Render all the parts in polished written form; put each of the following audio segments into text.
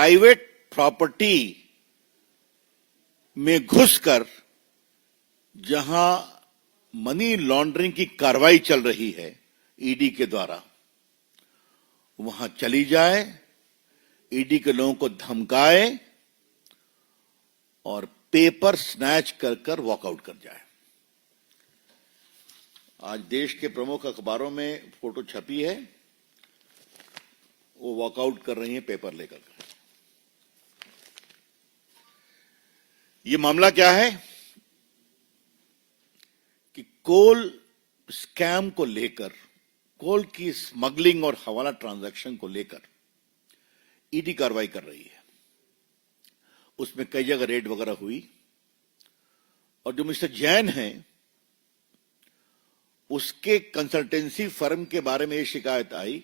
Private property में घुसकर जहां मनी लॉन्ड्रिंग की कार्रवाई चल रही है ईडी के द्वारा, वहां चली जाए, ईडी के लोगों को धमकाए और पेपर स्नैच कर कर वॉकआउट कर जाए। आज देश के प्रमुख अखबारों में फोटो छपी है, वो वॉकआउट कर रही हैं पेपर लेकर। ये मामला क्या है कि कोल स्कैम को लेकर, कोल की स्मगलिंग और हवाला ट्रांजैक्शन को लेकर ईडी कार्रवाई कर रही है। उसमें कई जगह रेड वगैरह हुई और जो मिस्टर जैन हैं, उसके कंसल्टेंसी फर्म के बारे में यह शिकायत आई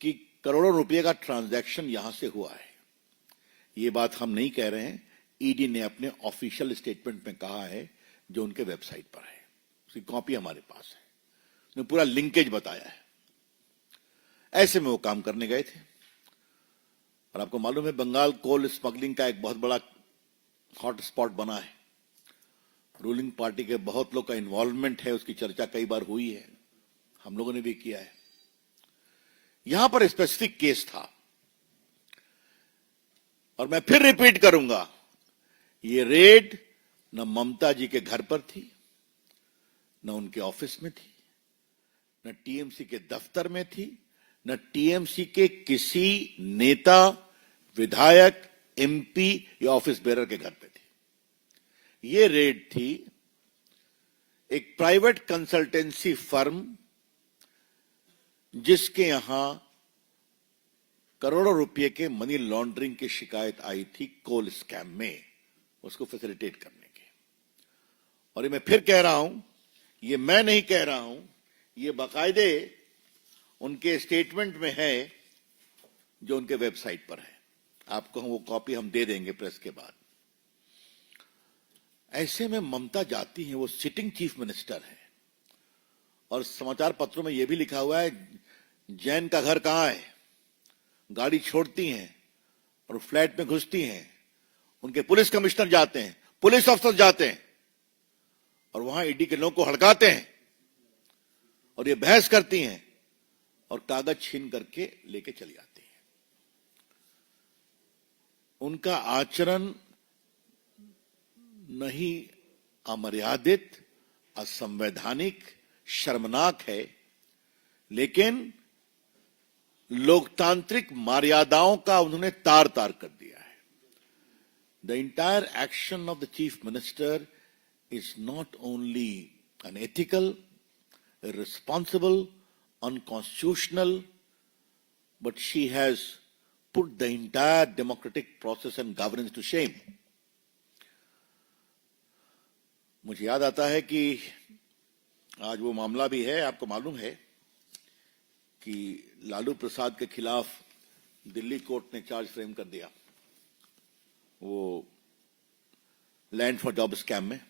कि करोड़ों रुपए का ट्रांजैक्शन यहां से हुआ है। यह बात हम नहीं कह रहे हैं, ईडी ने अपने ऑफिशियल स्टेटमेंट में कहा है, जो उनके वेबसाइट पर है, उसकी कॉपी हमारे पास है, उन्होंने पूरा लिंकेज बताया है। ऐसे में वो काम करने गए थे और आपको मालूम है बंगाल कोल स्मगलिंग का एक बहुत बड़ा हॉट स्पॉट बना है। रूलिंग पार्टी के बहुत लोग का इन्वॉल्वमेंट है, उसकी चर्चा कई बार हुई है, हम लोगों ने भी किया है। यहां पर स्पेसिफिक केस था और मैं फिर रिपीट करूंगा, ये रेड न ममता जी के घर पर थी, न उनके ऑफिस में थी, न टीएमसी के दफ्तर में थी, न टीएमसी के किसी नेता, विधायक, एमपी या ऑफिस बेरर के घर पे थी। ये रेड थी एक प्राइवेट कंसल्टेंसी फर्म जिसके यहां करोड़ों रुपए के मनी लॉन्ड्रिंग की शिकायत आई थी कोल स्कैम में, उसको फैसिलिटेट करने के। और ये मैं फिर कह रहा हूं, ये मैं नहीं कह रहा हूं, ये बाकायदे उनके स्टेटमेंट में है, जो उनके वेबसाइट पर है। आपको वो कॉपी हम दे देंगे प्रेस के बाद। ऐसे में ममता जाती हैं, वो सिटिंग चीफ मिनिस्टर है और समाचार पत्रों में यह भी लिखा हुआ है जैन का घर कहां है। गाड़ी छोड़ती हैं और फ्लैट में घुसती हैं, उनके पुलिस कमिश्नर जाते हैं, पुलिस अफसर जाते हैं और वहां ईडी के लोगों को हड़काते हैं और ये बहस करती हैं और कागज छीन करके लेके चली आती हैं। उनका आचरण नहीं अमर्यादित, असंवैधानिक, शर्मनाक है, लेकिन लोकतांत्रिक मर्यादाओं का उन्होंने तार तार कर दिया है। The entire action of the chief minister is not only unethical, irresponsible, unconstitutional, but she has put the entire democratic process and governance to shame. मुझे याद आता है कि आज वो मामला भी है, आपको मालूम है कि लालू प्रसाद के खिलाफ दिल्ली कोर्ट ने चार्ज फ्रेम कर दिया, वो लैंड फॉर जॉब स्कैम में,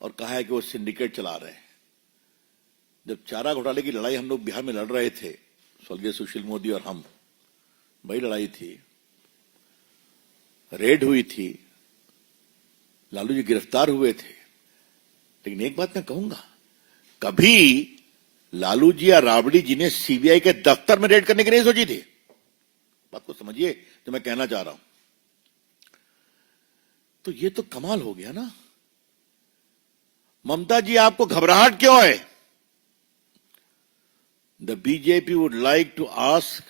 और कहा है कि वो सिंडिकेट चला रहे हैं। जब चारा घोटाले की लड़ाई हम लोग बिहार में लड़ रहे थे, स्वर्गीय सुशील मोदी और हम, बड़ी लड़ाई थी, रेड हुई थी, लालू जी गिरफ्तार हुए थे। लेकिन एक बात मैं कहूंगा, कभी लालू जी या राबड़ी जी ने सीबीआई के दफ्तर में रेड करने की नहीं सोची थी। बात को समझिए जो मैं कहना चाह रहा हूं। तो ये तो कमाल हो गया ना। ममता जी, आपको घबराहट क्यों है? The BJP would like to ask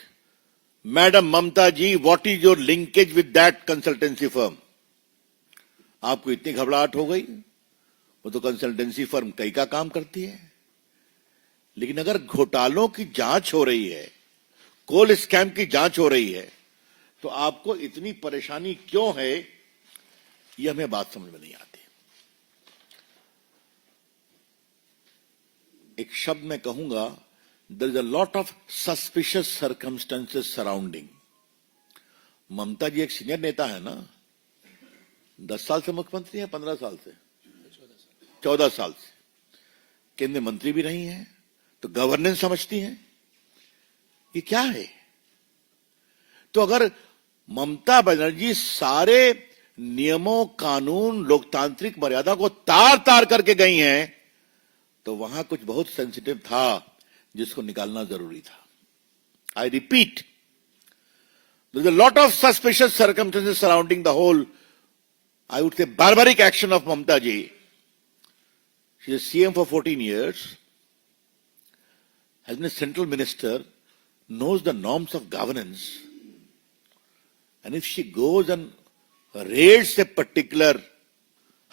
madam Mamata ji, what is your linkage with that consultancy firm? आपको इतनी घबराहट हो गई? वो तो कंसल्टेंसी फर्म कई का काम करती है। लेकिन अगर घोटालों की जांच हो रही है, कोल स्कैम की जांच हो रही है, तो आपको इतनी परेशानी क्यों है? यह हमें बात समझ में नहीं आती। एक शब्द में कहूंगा, there is a lot of suspicious circumstances surrounding. Mamata ji एक सीनियर नेता है ना, 10 साल से मुख्यमंत्री है, 15 साल से, 14 साल से केंद्रीय मंत्री भी रही हैं, तो गवर्नेंस समझती हैं। ये क्या है? तो अगर ममता बनर्जी सारे नियमों, कानून, लोकतांत्रिक मर्यादा को तार तार करके गई हैं, तो वहां कुछ बहुत सेंसिटिव था जिसको निकालना जरूरी था. I repeat, there's a lot of suspicious circumstances surrounding the whole, I would say, barbaric action of Mamta ji. She is CM for 14 years, has been a central minister, knows the norms of governance. And if she goes and raids a particular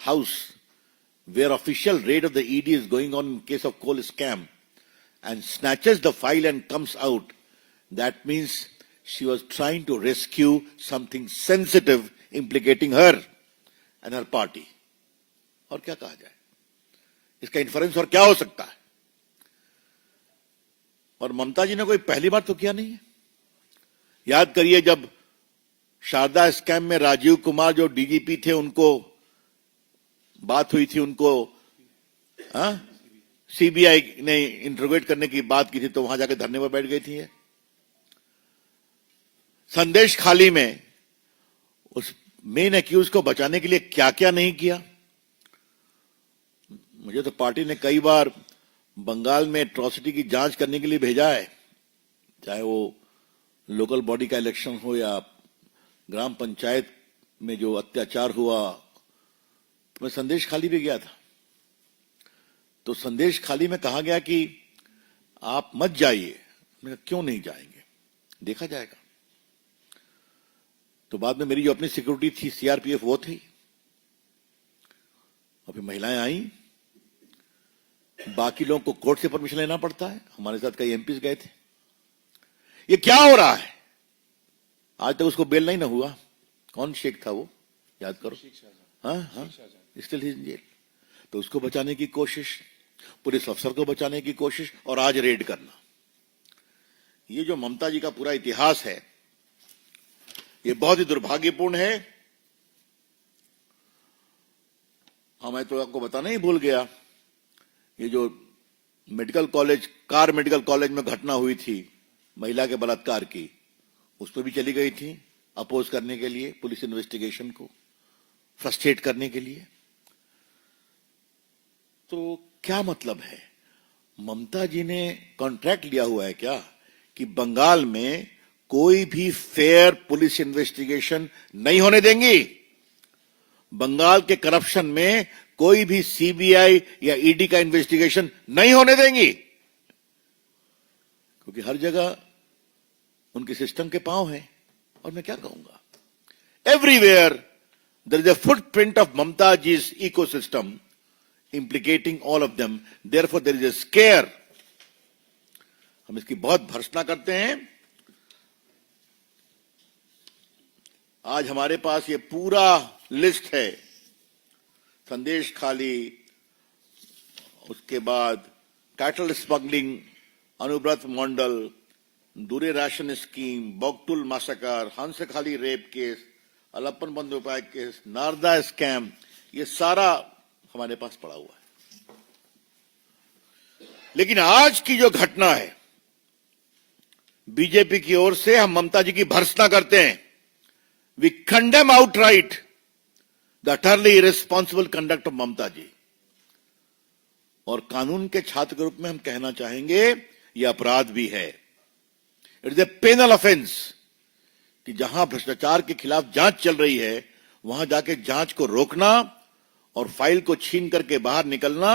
house where official raid of the ED is going on in case of coal scam and snatches the file and comes out, that means she was trying to rescue something sensitive implicating her and her party. और क्या कहा जाए, इसका inference और क्या हो सकता है. और ममता जी ने कोई पहली बार तो किया नहीं है. याद करिए, जब शारदा स्कैम में राजीव कुमार जो डीजीपी थे, उनको बात हुई थी, उनको सीबीआई ने इंटरोगेट करने की बात की थी, तो वहां जाकर धरने पर बैठ गई थी. संदेश खाली में उस मेन एक्यूज को बचाने के लिए क्या क्या नहीं किया. मुझे तो पार्टी ने कई बार बंगाल में एट्रोसिटी की जांच करने के लिए भेजा है, चाहे वो लोकल बॉडी का इलेक्शन हो या ग्राम पंचायत में जो अत्याचार हुआ. मैं संदेश खाली भी गया था, तो संदेश खाली में कहा गया कि आप मत जाइए. मैं क्यों नहीं जाएंगे, देखा जाएगा. तो बाद में मेरी जो अपनी सिक्योरिटी थी, सीआरपीएफ, वो थी. और फिर महिलाएं आई, बाकी लोगों को कोर्ट से परमिशन लेना पड़ता है. हमारे साथ कई एमपीज गए थे. ये क्या हो रहा है? आज तक उसको बेल नहीं ना हुआ. कौन शेख था वो, याद करो. हाँ, स्टिल ही इन जेल. तो उसको बचाने की कोशिश, पुलिस अफसर को बचाने की कोशिश, और आज रेड करना. ये जो ममता जी का पूरा इतिहास है, ये बहुत ही दुर्भाग्यपूर्ण है. मैं तो आपको बताना ही भूल गया, ये जो medical college, car medical college में घटना हुई थी महिला के बलात्कार की, उस पर भी चली गई थी अपोज करने के लिए, पुलिस इन्वेस्टिगेशन को फ्रस्ट्रेट करने के लिए. तो क्या मतलब है? ममता जी ने कॉन्ट्रैक्ट लिया हुआ है क्या कि बंगाल में कोई भी फेयर पुलिस इन्वेस्टिगेशन नहीं होने देंगी, बंगाल के करप्शन में कोई भी सीबीआई या ईडी का इन्वेस्टिगेशन नहीं होने देंगी, क्योंकि हर जगह उनके सिस्टम के पांव हैं. और मैं क्या कहूंगा, everywhere there is a footprint of Mamata ji's ecosystem implicating all of them. Therefore there is a scare. हम इसकी बहुत भर्त्सना करते हैं. आज हमारे पास ये पूरा लिस्ट है. संदेश खाली, उसके बाद cattle smuggling, Anubrata Mondal, Duare ration scheme, Bogtui massacre, Hanskhali rape case, Alapan Bandyopadhyay case, Narada scam, ये सारा हमारे पास पड़ा हुआ है. लेकिन आज की जो घटना है, बीजेपी की ओर से हम ममता जी की भर्त्सना करते हैं. We condemn outright the utterly irresponsible conduct of Mamata ji. और कानून के छात्र के रूप में हम कहना चाहेंगे, यह अपराध भी है. It is a penal offence कि जहां भ्रष्टाचार के खिलाफ जांच चल रही है, वहां जाके जांच को रोकना और फाइल को छीन करके बाहर निकलना.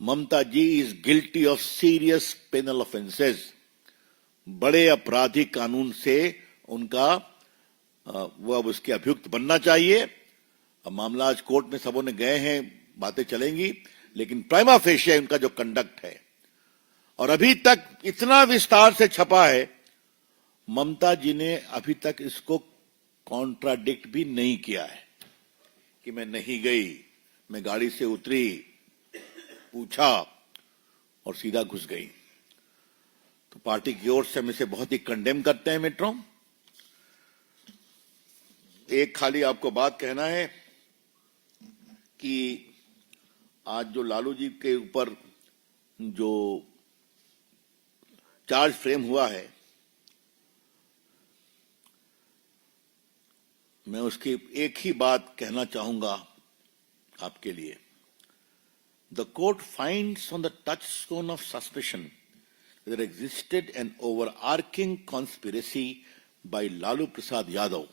Mamata ji is guilty of serious penal offences. बड़े आपराधिक कानून से उनका वो अब उसके अभियुक्त बनना चाहिए. अब मामला आज कोर्ट में सबों ने गए हैं, बातें चलेंगी, लेकिन प्राइमा फेशिया उनका जो कंडक्ट है, और अभी तक इतना विस्तार से छपा है, ममता जी ने अभी तक इसको कॉन्ट्राडिक्ट भी नहीं किया है कि मैं नहीं गई, मैं गाड़ी से उतरी, पूछा और सीधा घुस गई. तो पार्टी की ओर से हम इसे बहुत ही कंडेम करते हैं मित्रों. एक खाली आपको बात कहना है कि आज जो लालू जी के ऊपर जो चार्ज फ्रेम हुआ है, मैं उसकी एक ही बात कहना चाहूंगा आपके लिए. The court finds on the touchstone of suspicion there existed an overarching conspiracy by Lalu Prasad Yadav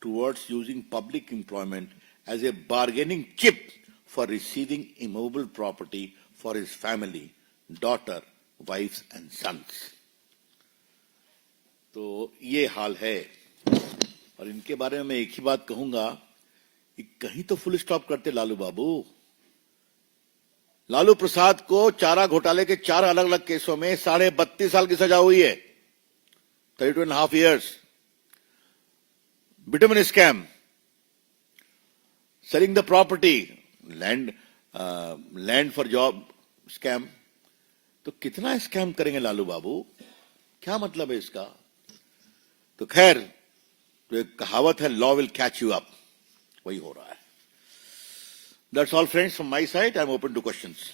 towards using public employment as a bargaining chip for receiving immovable property for his family, daughter, wives and sons. तो ये हाल है. और इनके बारे में मैं एक ही बात कहूंगा कि कहीं तो फुल स्टॉप करते लालू बाबू. लालू प्रसाद को चारा घोटाले के 4 अलग अलग केसों में 32.5 साल की सजा हुई है. 32.5 years. Bitumen scam, selling the property, land for job scam. तो कितना स्कैम करेंगे लालू बाबू? क्या मतलब है इसका? तो खैर, तो एक कहावत है, law will catch you up. वही हो रहा है. That's all, friends, from my side. I'm open to questions.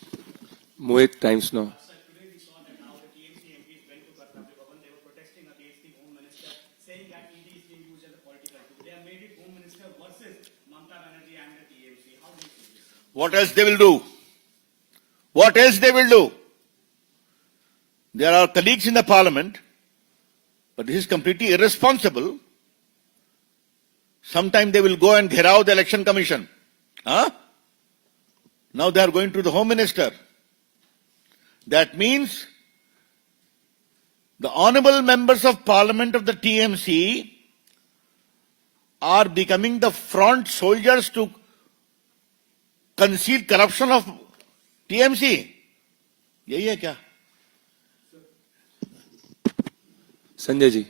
Mohit, Times Now. What else they will do? What else they will do? There are colleagues in the parliament, but this is completely irresponsible. Sometime they will go and gherao the election commission. Huh? Now they are going to the home minister. That means the honorable members of parliament of the TMC are becoming the front soldiers to conceal corruption of TMC. यही है क्या? संजय जी.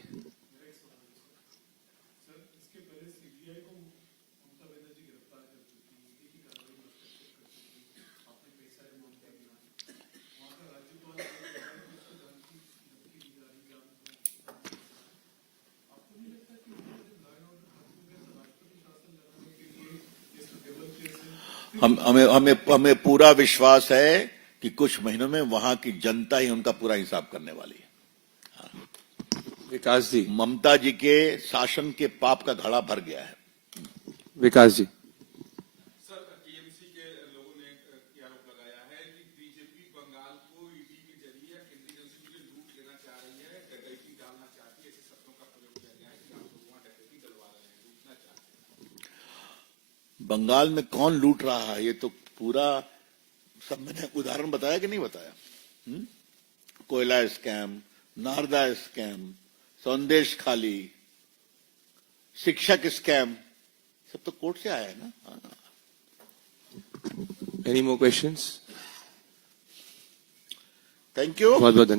हमें पूरा विश्वास है कि कुछ महीनों में वहां की जनता ही उनका पूरा हिसाब करने वाली है. विकास जी. ममता जी के शासन के पाप का घड़ा भर गया है. विकास जी. सर, टीएमसी के लोगों ने आरोप लगाया है कि बीजेपी बंगाल को ईडी के जरिए केंद्रीय एजेंसी से लूट लेना चाह रही है, डकैती डालना चाहती है. ऐसे शब्दों का प्रयोग किया गया है कि आप लोग वहां डकैती डलवा रहे हैं, लूटना चाहते हैं. बंगाल में कौन लूट रहा है ये तो पूरा सब मैंने उदाहरण बताया कि नहीं बताया? कोयला स्कैम, नारदा स्कैम, संदेश खाली, शिक्षक स्कैम, सब तो कोर्ट से आया है ना. Any more questions? Thank you. बहुत बहुत धन्यवाद.